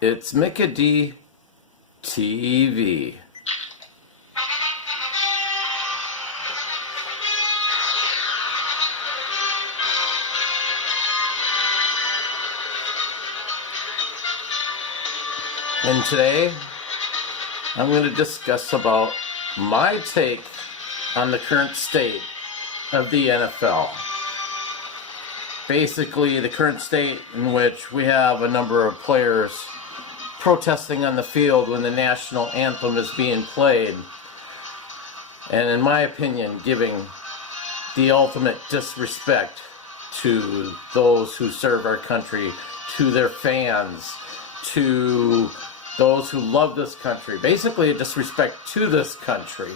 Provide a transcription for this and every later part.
It's Micah D TV. And today I'm going to discuss about my take on the current state of the NFL. Basically, the current state in which we have a number of players protesting on the field when the National Anthem is being played, and in my opinion, giving the ultimate disrespect to those who serve our country, to their fans, to those who love this country. Basically, a disrespect to this country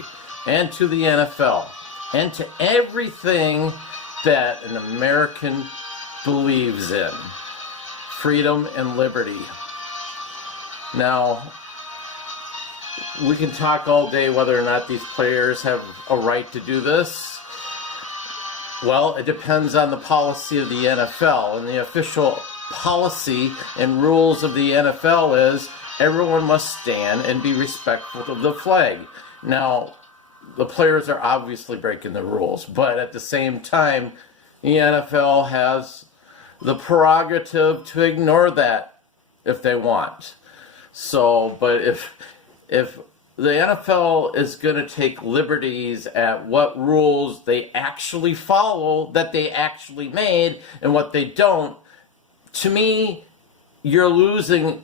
and to the NFL and to everything that an American believes in. Freedom and liberty. Now, we can talk all day whether or not these players have a right to do this. Well, it depends on the policy of the NFL, and the official policy and rules of the NFL is everyone must stand and be respectful of the flag. Now, the players are obviously breaking the rules, but at the same time, the NFL has the prerogative to ignore that if they want. So, but if the NFL is going to take liberties at what rules they actually follow, that they actually made, and what they don't, to me, you're losing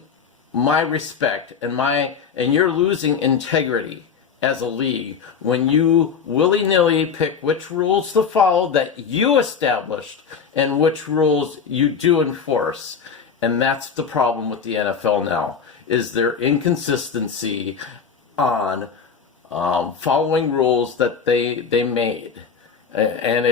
my respect and you're losing integrity as a league when you willy-nilly pick which rules to follow that you established and which rules you do enforce. And that's the problem with the NFL now, is their inconsistency on following rules that they made. And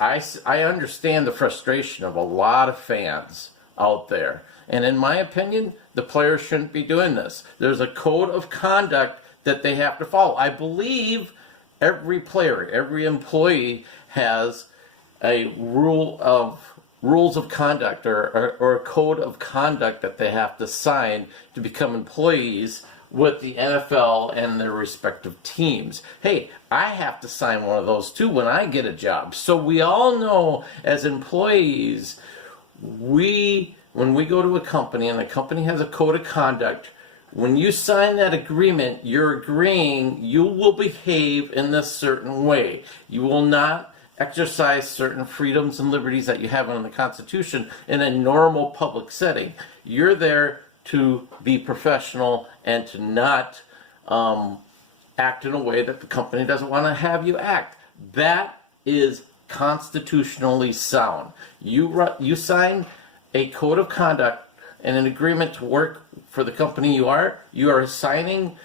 I understand the frustration of a lot of fans out there. And in my opinion, the players shouldn't be doing this. There's a code of conduct that they have to follow. I believe every player, every employee has a rules of conduct or a code of conduct that they have to sign to become employees with the NFL and their respective teams. Hey, I have to sign one of those too when I get a job. So we all know as employees, when we go to a company and the company has a code of conduct, when you sign that agreement, you're agreeing you will behave in this certain way. You will not exercise certain freedoms and liberties that you have in the Constitution in a normal public setting. You're there to be professional and to not act in a way that the company doesn't want to have you act. That is constitutionally sound. You sign a code of conduct and an agreement to work for the company you are assigning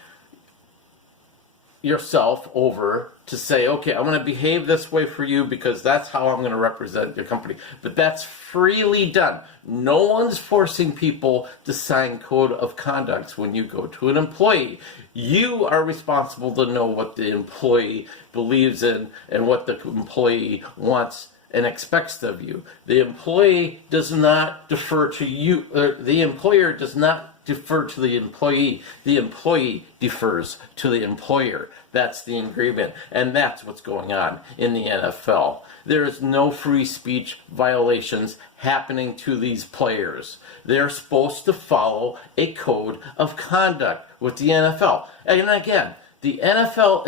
yourself over to say, okay, I'm going to behave this way for you because that's how I'm going to represent your company. But that's freely done. No one's forcing people to sign code of conducts when you go to an employee. You are responsible to know what the employee believes in and what the employee wants and expects of you. The employee does not defer to you, the employer does not defer to the employee. The employee defers to the employer. That's the agreement, and that's what's going on in the NFL. There is no free speech violations happening to these players. They're supposed to follow a code of conduct with the NFL. And again, the NFL,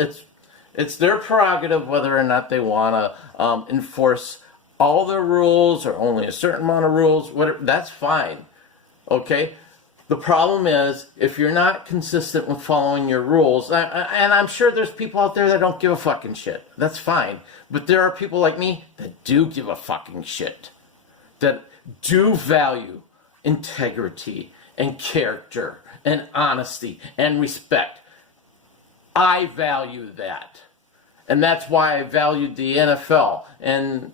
it's their prerogative whether or not they want to enforce all their rules or only a certain amount of rules. Whatever, that's fine. Okay? The problem is, if you're not consistent with following your rules, and I'm sure there's people out there that don't give a fucking shit. That's fine. But there are people like me that do give a fucking shit. That do value integrity and character and honesty and respect. I value that. And that's why I valued the NFL. And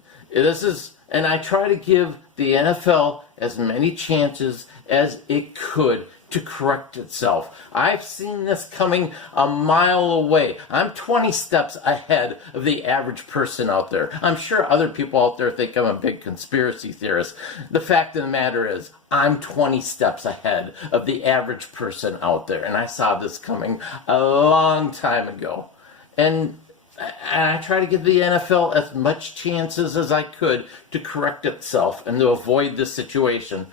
I try to give the NFL as many chances as it could to correct itself. I've seen this coming a mile away. I'm 20 steps ahead of the average person out there. I'm sure other people out there think I'm a big conspiracy theorist. The fact of the matter is, I'm 20 steps ahead of the average person out there. And I saw this coming a long time ago. And I try to give the NFL as much chances as I could to correct itself and to avoid this situation.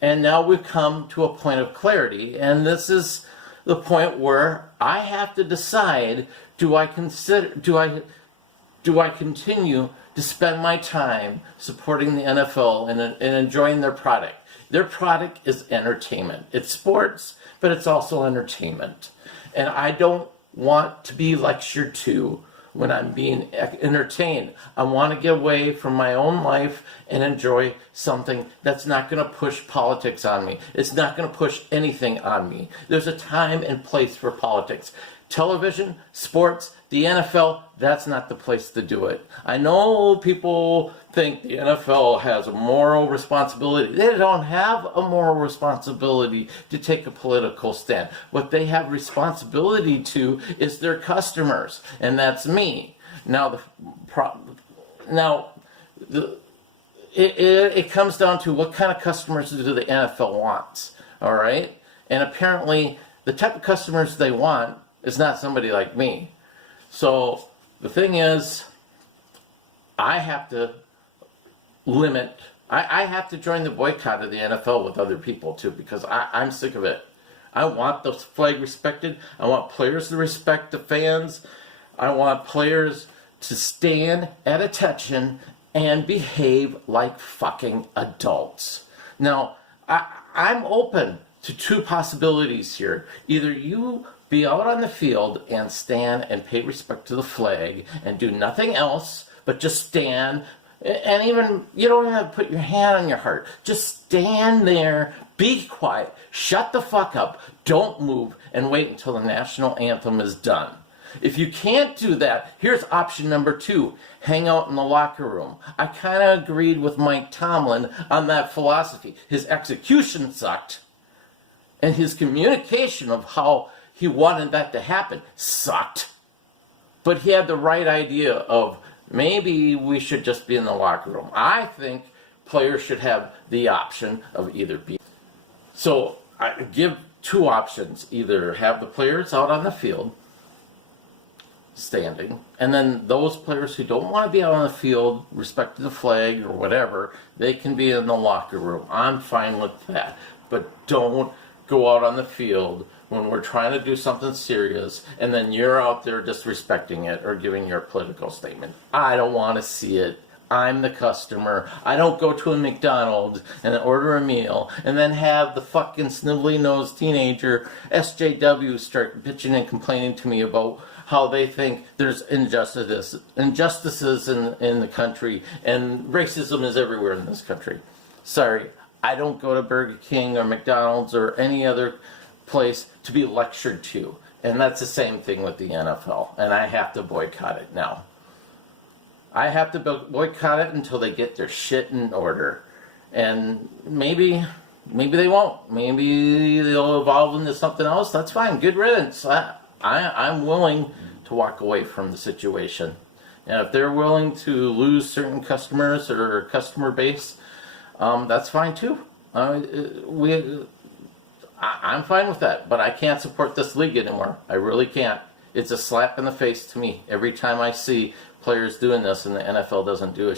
And now we've come to a point of clarity, and this is the point where I have to decide: do I continue to spend my time supporting the NFL and enjoying their product? Their product is entertainment. It's sports, but it's also entertainment. And I don't want to be lectured to when I'm being entertained. I want to get away from my own life and enjoy something that's not going to push politics on me. It's not going to push anything on me. There's a time and place for politics. Television, sports, the NFL, that's not the place to do it. I know people think the NFL has a moral responsibility. They don't have a moral responsibility to take a political stand. What they have responsibility to is their customers, and that's me. Now, it comes down to what kind of customers do the NFL wants, all right? And apparently, the type of customers they want is not somebody like me. So the thing is, I have to limit, I have to join the boycott of the NFL with other people too, because I'm sick of it. I want the flag respected. I want players to respect the fans. I want players to stand at attention and behave like fucking adults. Now, I'm open to two possibilities here. Either you be out on the field and stand and pay respect to the flag and do nothing else but just stand, and even, you don't even have to put your hand on your heart. Just stand there, be quiet, shut the fuck up, don't move, and wait until the national anthem is done. If you can't do that, here's option number 2. Hang out in the locker room. I kind of agreed with Mike Tomlin on that philosophy. His execution sucked, and his communication of how he wanted that to happen sucked. But he had the right idea of maybe we should just be in the locker room. I think players should have the option of either being. So I give two options. Either have the players out on the field standing, and then those players who don't want to be out on the field, respect the flag or whatever, they can be in the locker room. I'm fine with that. But don't go out on the field when we're trying to do something serious, and then you're out there disrespecting it or giving your political statement. I don't want to see it. I'm the customer. I don't go to a McDonald's and order a meal and then have the fucking snivelly-nosed teenager SJW start bitching and complaining to me about how they think there's injustices in the country, and racism is everywhere in this country. Sorry, I don't go to Burger King or McDonald's or any other place to be lectured to. And that's the same thing with the NFL. And I have to boycott it now. I have to boycott it until they get their shit in order. And maybe they won't. Maybe they'll evolve into something else. That's fine. Good riddance. I'm willing to walk away from the situation. And if they're willing to lose certain customers or customer base, that's fine too. I'm fine with that, but I can't support this league anymore. I really can't. It's a slap in the face to me every time I see players doing this and the NFL doesn't do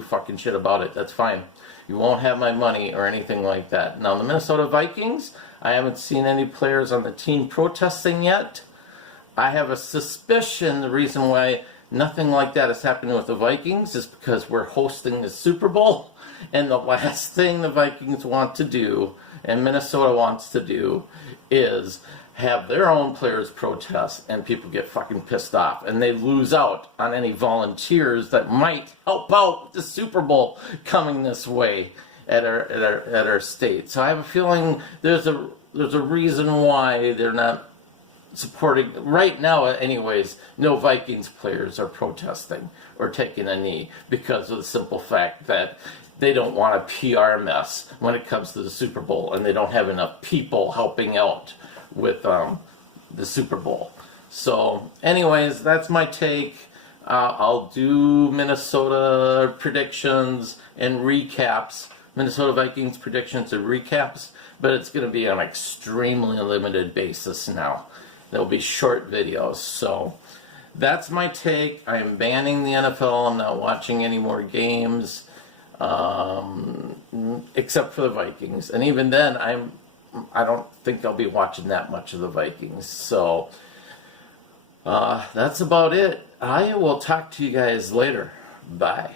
fucking shit about it. That's fine. You won't have my money or anything like that. Now, the Minnesota Vikings, I haven't seen any players on the team protesting yet. I have a suspicion the reason why nothing like that is happening with the Vikings is because we're hosting the Super Bowl, and the last thing the Vikings want to do and Minnesota wants to do is have their own players protest and people get fucking pissed off and they lose out on any volunteers that might help out with the Super Bowl coming this way at our state. So I have a feeling there's a reason why they're not supporting, right now anyways, no Vikings players are protesting or taking a knee because of the simple fact that they don't want a PR mess when it comes to the Super Bowl, and they don't have enough people helping out with the Super Bowl. So anyways, that's my take. I'll do Minnesota predictions and recaps, Minnesota Vikings predictions and recaps, but it's going to be on an extremely limited basis now. There'll be short videos. So that's my take. I am banning the NFL. I'm not watching any more games, except for the Vikings. And even then, I don't think I'll be watching that much of the Vikings. So that's about it. I will talk to you guys later. Bye.